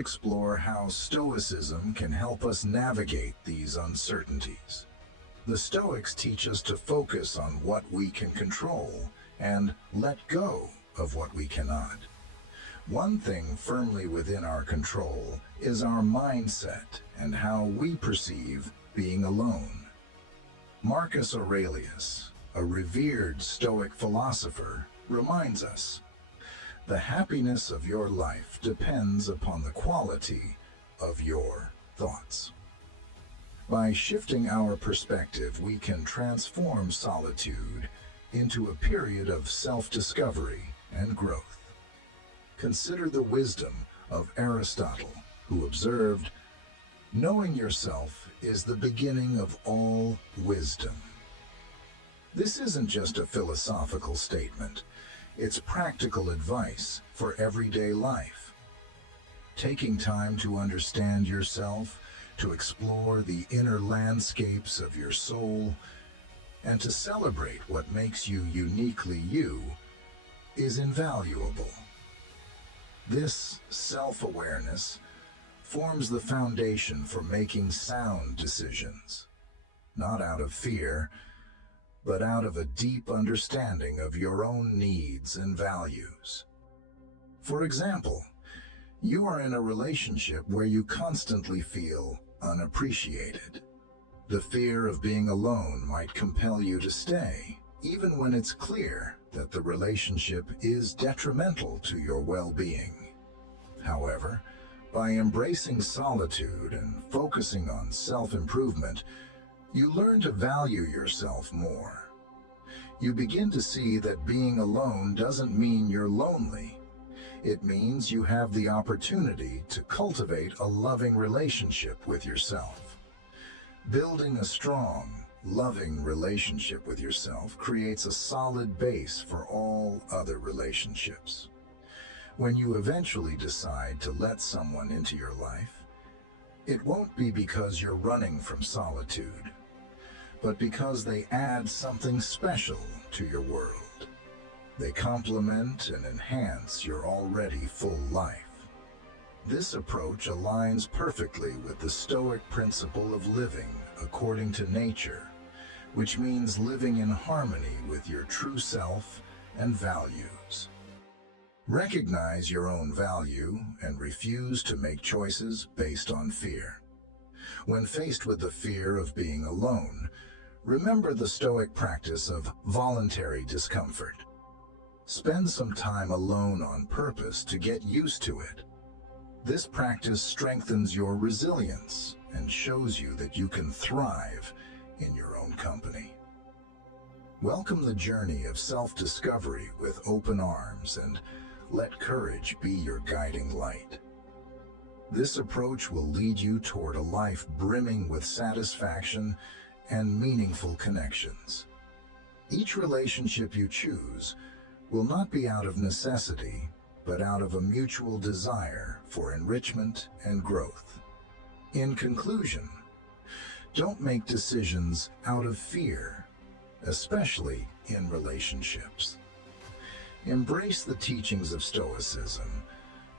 Explore how Stoicism can help us navigate these uncertainties. The Stoics teach us to focus on what we can control and let go of what we cannot. One thing firmly within our control is our mindset and how we perceive being alone. Marcus Aurelius, a revered Stoic philosopher, reminds us, "The happiness of your life depends upon the quality of your thoughts." By shifting our perspective, we can transform solitude into a period of self-discovery and growth. Consider the wisdom of Aristotle, who observed, "Knowing yourself is the beginning of all wisdom." This isn't just a philosophical statement. It's practical advice for everyday life. Taking time to understand yourself, to explore the inner landscapes of your soul, and to celebrate what makes you uniquely you, is invaluable. This self-awareness forms the foundation for making sound decisions, not out of fear, but out of a deep understanding of your own needs and values. For example, you are in a relationship where you constantly feel unappreciated. The fear of being alone might compel you to stay, even when it's clear that the relationship is detrimental to your well-being. However, by embracing solitude and focusing on self-improvement, you learn to value yourself more. You begin to see that being alone doesn't mean you're lonely. It means you have the opportunity to cultivate a loving relationship with yourself. Building a strong, loving relationship with yourself creates a solid base for all other relationships. When you eventually decide to let someone into your life, it won't be because you're running from solitude, but because they add something special to your world. They complement and enhance your already full life. This approach aligns perfectly with the Stoic principle of living according to nature, which means living in harmony with your true self and values. Recognize your own value and refuse to make choices based on fear. When faced with the fear of being alone, remember the Stoic practice of voluntary discomfort. Spend some time alone on purpose to get used to it. This practice strengthens your resilience and shows you that you can thrive in your own company. Welcome the journey of self-discovery with open arms and let courage be your guiding light. This approach will lead you toward a life brimming with satisfaction and meaningful connections. Each relationship you choose will not be out of necessity, but out of a mutual desire for enrichment and growth. In conclusion, don't make decisions out of fear, especially in relationships. Embrace the teachings of Stoicism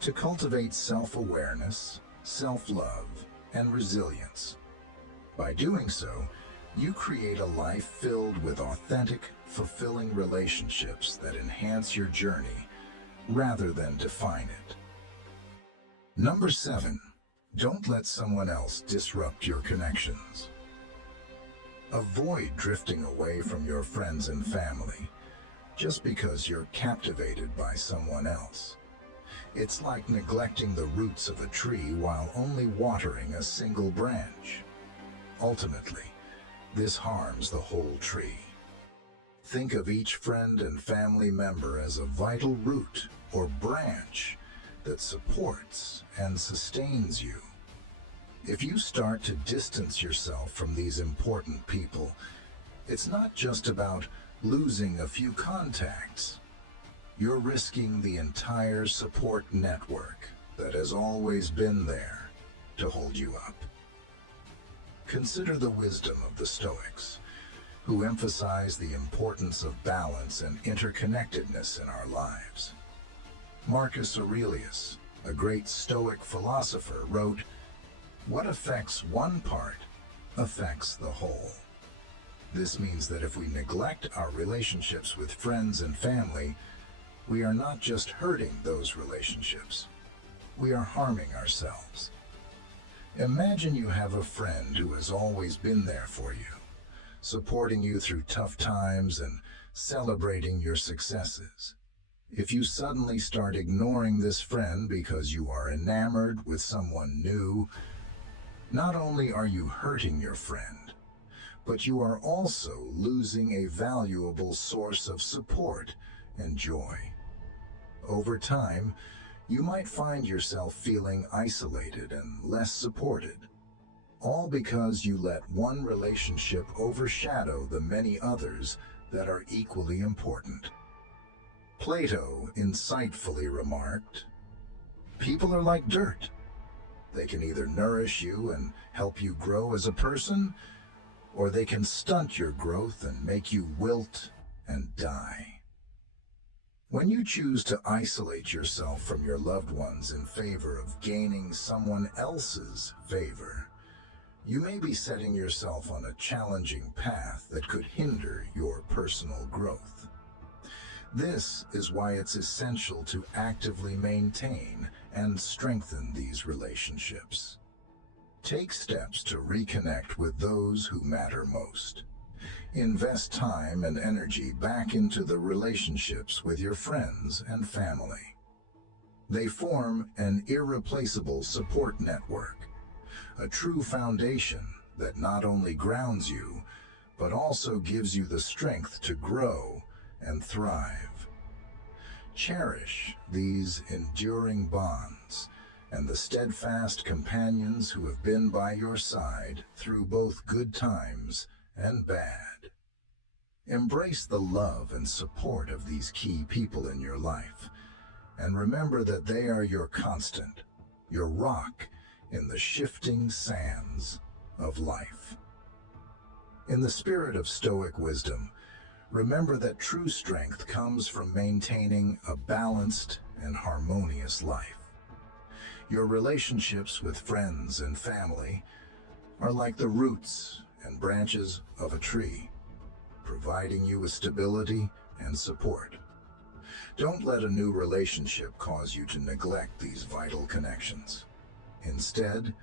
to cultivate self-awareness, self-love, and resilience. By doing so, you create a life filled with authentic, fulfilling relationships that enhance your journey rather than define it. Number 7, don't let someone else disrupt your connections. Avoid drifting away from your friends and family just because you're captivated by someone else. It's like neglecting the roots of a tree while only watering a single branch. Ultimately, this harms the whole tree. Think of each friend and family member as a vital root or branch that supports and sustains you. If you start to distance yourself from these important people, it's not just about losing a few contacts. You're risking the entire support network that has always been there to hold you up. Consider the wisdom of the Stoics, who emphasize the importance of balance and interconnectedness in our lives. Marcus Aurelius, A great Stoic philosopher wrote, "What affects one part affects the whole." This means that if we neglect our relationships with friends and family, we are not just hurting those relationships, we are harming ourselves. Imagine you have a friend who has always been there for you, supporting you through tough times and celebrating your successes. If you suddenly start ignoring this friend because you are enamored with someone new, not only are you hurting your friend, but you are also losing a valuable source of support and joy. Over time, you might find yourself feeling isolated and less supported, all because you let one relationship overshadow the many others that are equally important. Plato insightfully remarked, "People are like dirt. They can either nourish you and help you grow as a person, or they can stunt your growth and make you wilt and die." When you choose to isolate yourself from your loved ones in favor of gaining someone else's favor, you may be setting yourself on a challenging path that could hinder your personal growth. This is why it's essential to actively maintain and strengthen these relationships. Take steps to reconnect with those who matter most. Invest time and energy back into the relationships with your friends and family. They form an irreplaceable support network, a true foundation that not only grounds you, but also gives you the strength to grow and thrive. Cherish these enduring bonds and the steadfast companions who have been by your side through both good times and bad. Embrace the love and support of these key people in your life, and remember that they are your constant, your rock in the shifting sands of life. In the spirit of Stoic wisdom, remember that true strength comes from maintaining a balanced and harmonious life. Your relationships with friends and family are like the roots and branches of a tree, providing you with stability and support. Don't let a new relationship cause you to neglect these vital connections. Instead,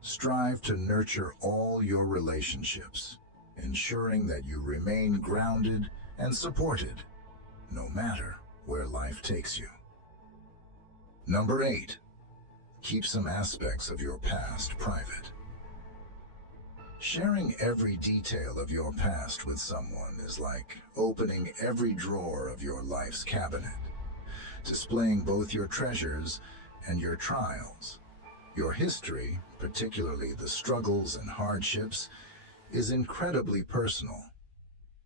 strive to nurture all your relationships, ensuring that you remain grounded and supported, no matter where life takes you. Number 8. Keep some aspects of your past private. Sharing every detail of your past with someone is like opening every drawer of your life's cabinet, displaying both your treasures and your trials. Your history, particularly the struggles and hardships, is incredibly personal.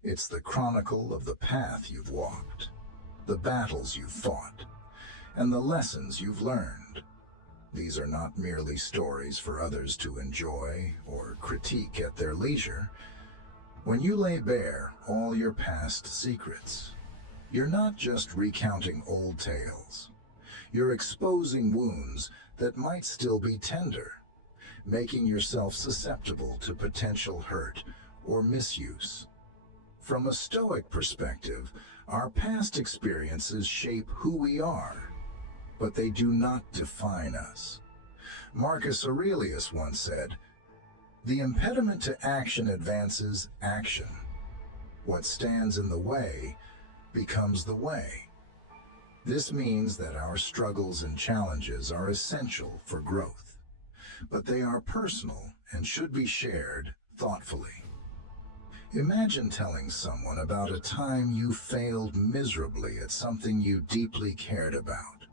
It's the chronicle of the path you've walked, the battles you've fought, and the lessons you've learned. These are not merely stories for others to enjoy or critique at their leisure. When you lay bare all your past secrets, you're not just recounting old tales. You're exposing wounds that might still be tender, making yourself susceptible to potential hurt or misuse. From a Stoic perspective, our past experiences shape who we are, but they do not define us. Marcus Aurelius once said, "The impediment to action advances action. What stands in the way becomes the way." This means that our struggles and challenges are essential for growth, but they are personal and should be shared thoughtfully. Imagine telling someone about a time you failed miserably at something you deeply cared about.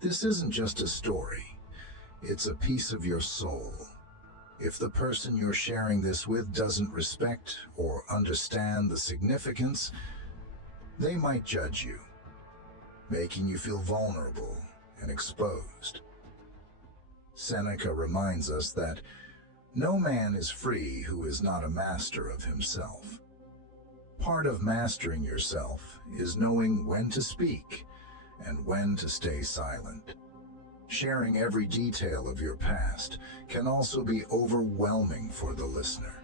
This isn't just a story, it's a piece of your soul. If the person you're sharing this with doesn't respect or understand the significance, they might judge you, making you feel vulnerable and exposed. Seneca reminds us that no man is free who is not a master of himself. Part of mastering yourself is knowing when to speak and when to stay silent. Sharing every detail of your past can also be overwhelming for the listener.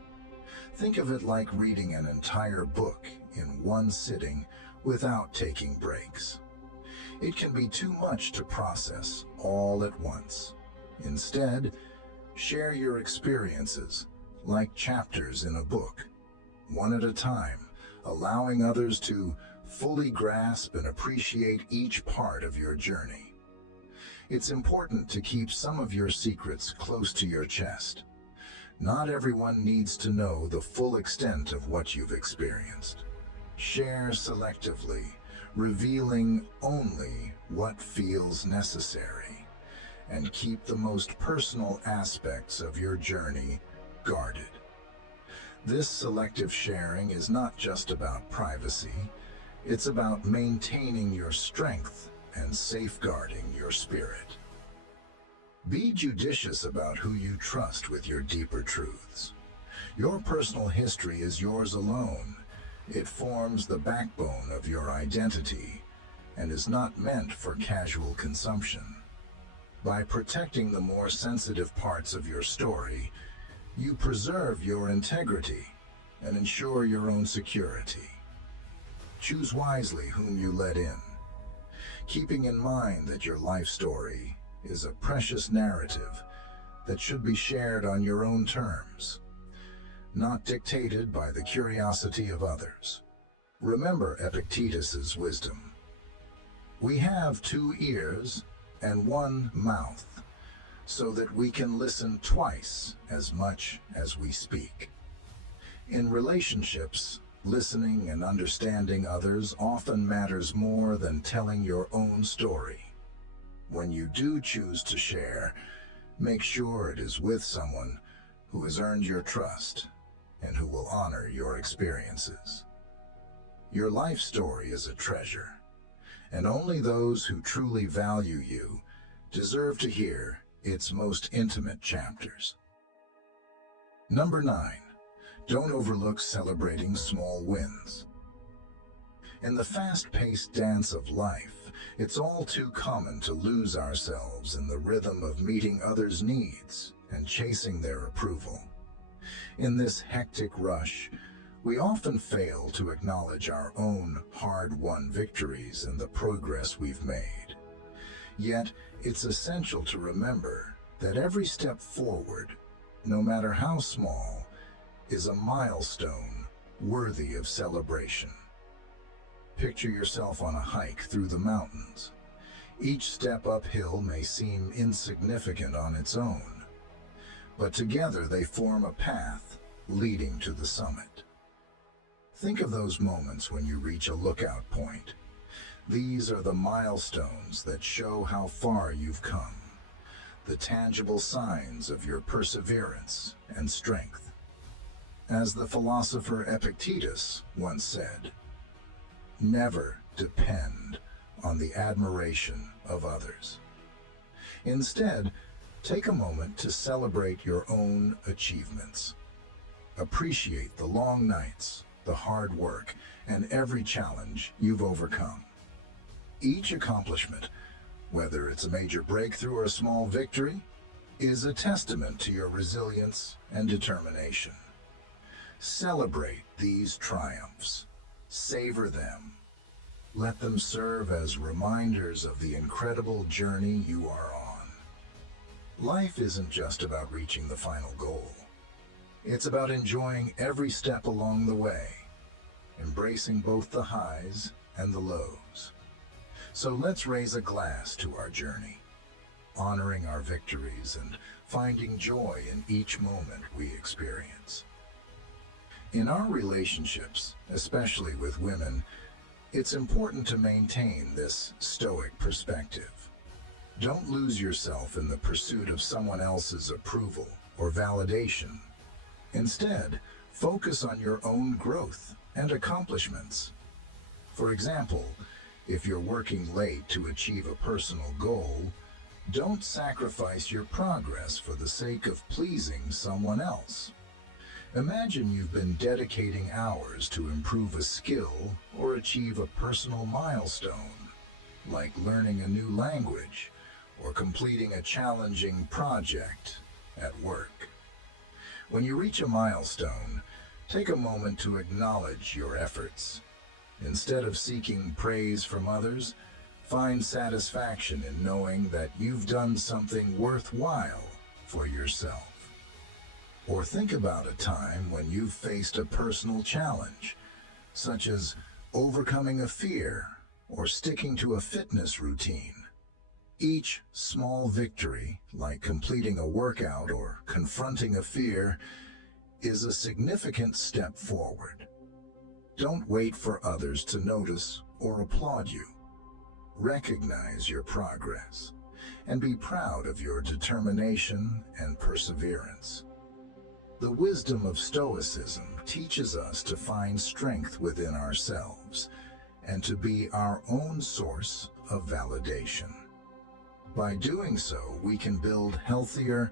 Think of it like reading an entire book in one sitting without taking breaks. It can be too much to process all at once. Instead, share your experiences like chapters in a book, one at a time, allowing others to fully grasp and appreciate each part of your journey. It's important to keep some of your secrets close to your chest. Not everyone needs to know the full extent of what you've experienced. Share selectively, revealing only what feels necessary, and keep the most personal aspects of your journey guarded. This selective sharing is not just about privacy, it's about maintaining your strength and safeguarding your spirit. Be judicious about who you trust with your deeper truths. Your personal history is yours alone. It forms the backbone of your identity and is not meant for casual consumption. By protecting the more sensitive parts of your story, you preserve your integrity and ensure your own security. Choose wisely whom you let in, keeping in mind that your life story is a precious narrative that should be shared on your own terms, not dictated by the curiosity of others. Remember Epictetus's wisdom. We have 2 ears and 1 mouth, so that we can listen twice as much as we speak. In relationships, listening and understanding others often matters more than telling your own story. When you do choose to share, make sure it is with someone who has earned your trust and who will honor your experiences. Your life story is a treasure, and only those who truly value you deserve to hear its most intimate chapters. Number 9. Don't overlook celebrating small wins. In the fast-paced dance of life, it's all too common to lose ourselves in the rhythm of meeting others' needs and chasing their approval. In this hectic rush, we often fail to acknowledge our own hard-won victories and the progress we've made. Yet, it's essential to remember that every step forward, no matter how small, is a milestone worthy of celebration. Picture yourself on a hike through the mountains. Each step uphill may seem insignificant on its own, but together they form a path leading to the summit. Think of those moments when you reach a lookout point. These are the milestones that show how far you've come, the tangible signs of your perseverance and strength. As the philosopher Epictetus once said, "Never depend on the admiration of others." Instead, take a moment to celebrate your own achievements. Appreciate the long nights, the hard work, and every challenge you've overcome. Each accomplishment, whether it's a major breakthrough or a small victory, is a testament to your resilience and determination. Celebrate these triumphs. Savor them. Let them serve as reminders of the incredible journey you are on. Life isn't just about reaching the final goal. It's about enjoying every step along the way, embracing both the highs and the lows. So let's raise a glass to our journey, honoring our victories and finding joy in each moment we experience. In our relationships, especially with women, it's important to maintain this Stoic perspective. Don't lose yourself in the pursuit of someone else's approval or validation. Instead, focus on your own growth and accomplishments. For example, if you're working late to achieve a personal goal, don't sacrifice your progress for the sake of pleasing someone else. Imagine you've been dedicating hours to improve a skill or achieve a personal milestone, like learning a new language or completing a challenging project at work. When you reach a milestone, take a moment to acknowledge your efforts. Instead of seeking praise from others, find satisfaction in knowing that you've done something worthwhile for yourself. Or think about a time when you've faced a personal challenge, such as overcoming a fear or sticking to a fitness routine. Each small victory, like completing a workout or confronting a fear, is a significant step forward. Don't wait for others to notice or applaud you. Recognize your progress and be proud of your determination and perseverance. The wisdom of Stoicism teaches us to find strength within ourselves and to be our own source of validation. By doing so, we can build healthier,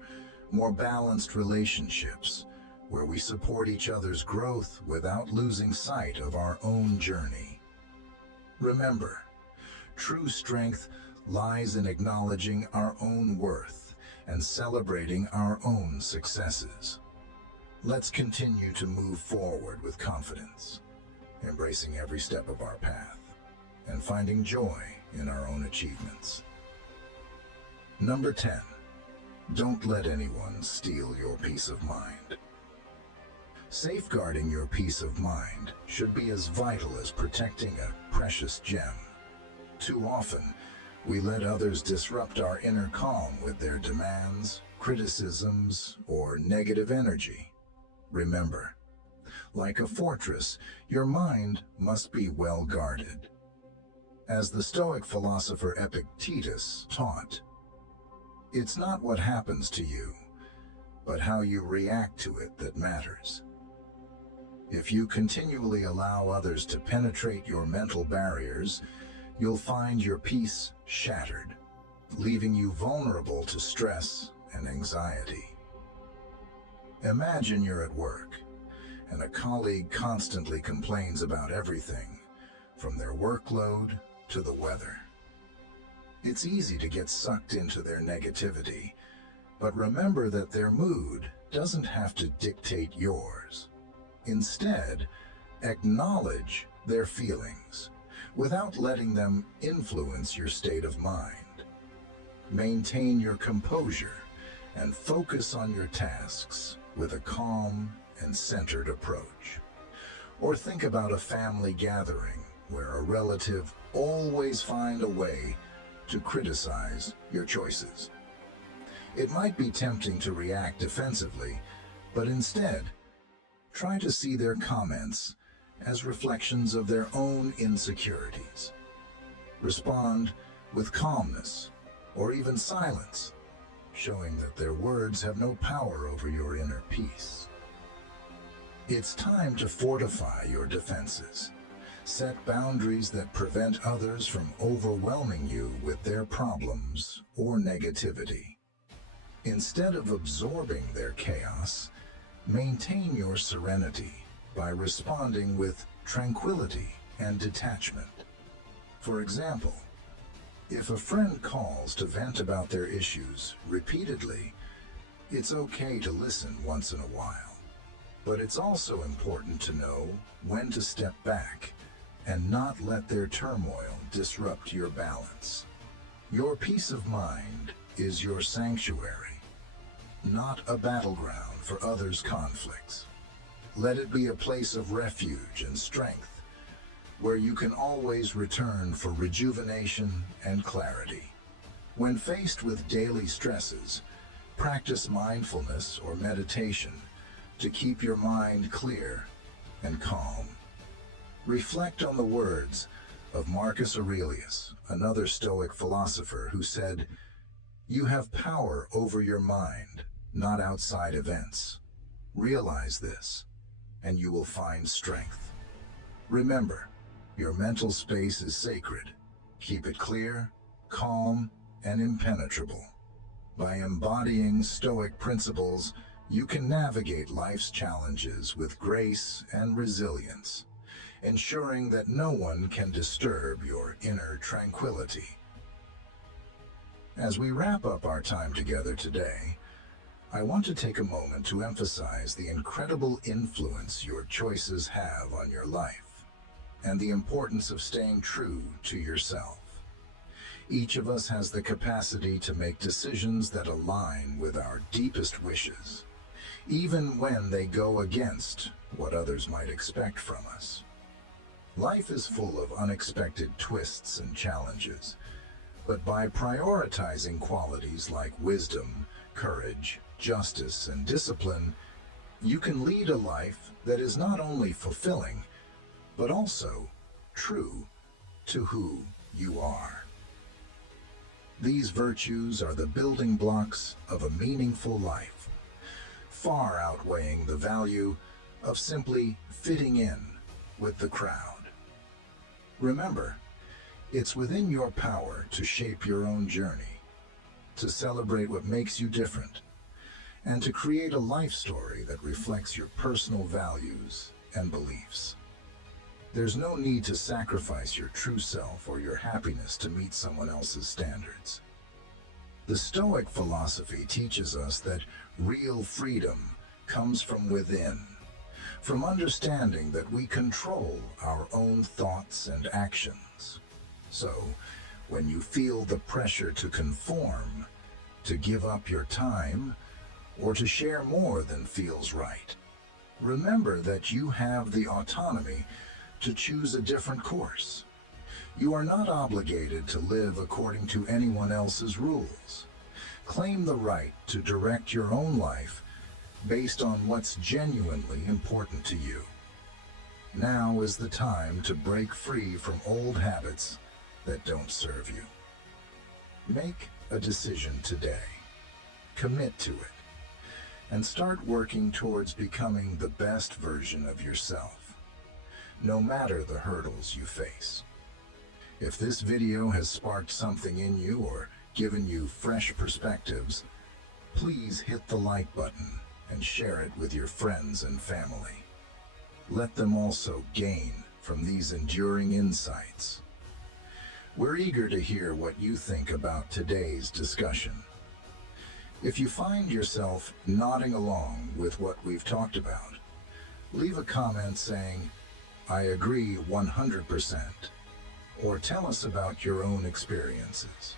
more balanced relationships where we support each other's growth without losing sight of our own journey. Remember, true strength lies in acknowledging our own worth and celebrating our own successes. Let's continue to move forward with confidence, embracing every step of our path and finding joy in our own achievements. Number 10, don't let anyone steal your peace of mind. Safeguarding your peace of mind should be as vital as protecting a precious gem. Too often, we let others disrupt our inner calm with their demands, criticisms, or negative energy. Remember, like a fortress, your mind must be well guarded. As the Stoic philosopher Epictetus taught, it's not what happens to you, but how you react to it that matters. If you continually allow others to penetrate your mental barriers, you'll find your peace shattered, leaving you vulnerable to stress and anxiety. Imagine you're at work, and a colleague constantly complains about everything, from their workload to the weather. It's easy to get sucked into their negativity, but remember that their mood doesn't have to dictate yours. Instead, acknowledge their feelings without letting them influence your state of mind. Maintain your composure and focus on your tasks with a calm and centered approach. Or think about a family gathering where a relative always finds a way to criticize your choices. It might be tempting to react defensively, but instead, try to see their comments as reflections of their own insecurities. Respond with calmness or even silence, showing that their words have no power over your inner peace. It's time to fortify your defenses. Set boundaries that prevent others from overwhelming you with their problems or negativity. Instead of absorbing their chaos, maintain your serenity by responding with tranquility and detachment. For example, if a friend calls to vent about their issues repeatedly, it's okay to listen once in a while. But it's also important to know when to step back and not let their turmoil disrupt your balance. Your peace of mind is your sanctuary, not a battleground for others' conflicts. Let it be a place of refuge and strength, where you can always return for rejuvenation and clarity. When faced with daily stresses, practice mindfulness or meditation to keep your mind clear and calm. Reflect on the words of Marcus Aurelius, another Stoic philosopher, who said, "You have power over your mind, not outside events. Realize this, and you will find strength." Remember, your mental space is sacred. Keep it clear, calm, and impenetrable. By embodying Stoic principles, you can navigate life's challenges with grace and resilience, ensuring that no one can disturb your inner tranquility. As we wrap up our time together today, I want to take a moment to emphasize the incredible influence your choices have on your life and the importance of staying true to yourself. Each of us has the capacity to make decisions that align with our deepest wishes, even when they go against what others might expect from us. Life is full of unexpected twists and challenges, but by prioritizing qualities like wisdom, courage, justice, and discipline, you can lead a life that is not only fulfilling, but also true to who you are. These virtues are the building blocks of a meaningful life, far outweighing the value of simply fitting in with the crowd. Remember, it's within your power to shape your own journey, to celebrate what makes you different, and to create a life story that reflects your personal values and beliefs. There's no need to sacrifice your true self or your happiness to meet someone else's standards. The Stoic philosophy teaches us that real freedom comes from within, from understanding that we control our own thoughts and actions. So, when you feel the pressure to conform, to give up your time, or to share more than feels right, remember that you have the autonomy to choose a different course. You are not obligated to live according to anyone else's rules. Claim the right to direct your own life based on what's genuinely important to you. Now is the time to break free from old habits that don't serve you. Make a decision today. Commit to it. And start working towards becoming the best version of yourself, no matter the hurdles you face. If this video has sparked something in you or given you fresh perspectives, please hit the like button and share it with your friends and family. Let them also gain from these enduring insights. We're eager to hear what you think about today's discussion. If you find yourself nodding along with what we've talked about, leave a comment saying, "I agree 100%, or tell us about your own experiences.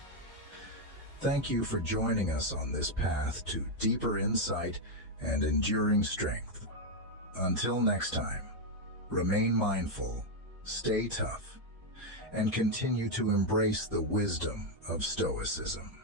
Thank you for joining us on this path to deeper insight and enduring strength. Until next time, remain mindful, stay tough, and continue to embrace the wisdom of Stoicism.